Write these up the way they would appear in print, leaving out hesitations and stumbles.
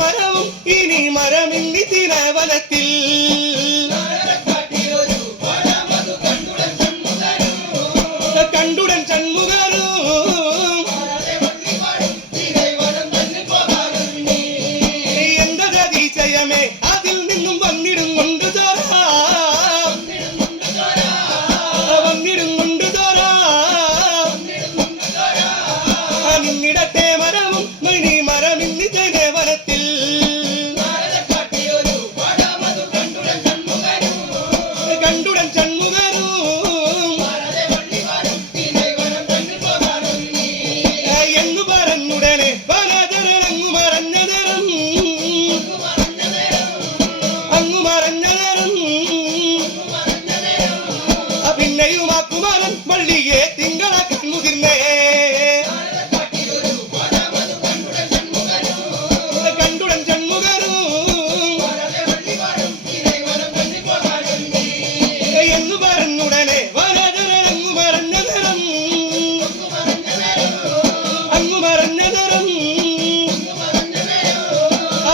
മരവും ഇനി മരമിന്നി തിരവനത്തിൽ കണ്ടുടൻ ഷൺമുഖരും എന്തതീശയമേ അതിൽ നിന്നും വന്നിടുന്നുണ്ട് ചോരാ വന്നിടുന്നുണ്ട് ചോരാ നിന്നിടത്തെ മരവും ഇനി മരമിന്നി തിരവനത്തിൽ കണ്ടുടൻ ഷൺമുഖരും എന്നു പറഞ്ഞുടനെ വനധരൻ അങ്ങു മറഞ്ഞതരം പിന്നെയും ആ കുമാരൻ വള്ളിയെ തിങ്കള കൺമുതിർന്നേ കണ്ടുടൻ ഷൺമുഖരും എന്നു പറഞ്ഞുടനെ വനധരൻ അങ്ങു മറഞ്ഞതരം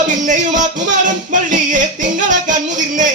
പിന്നെയും ആ കുമാരൻ വള്ളിയെ തിങ്കള കൺമുതിർന്നേ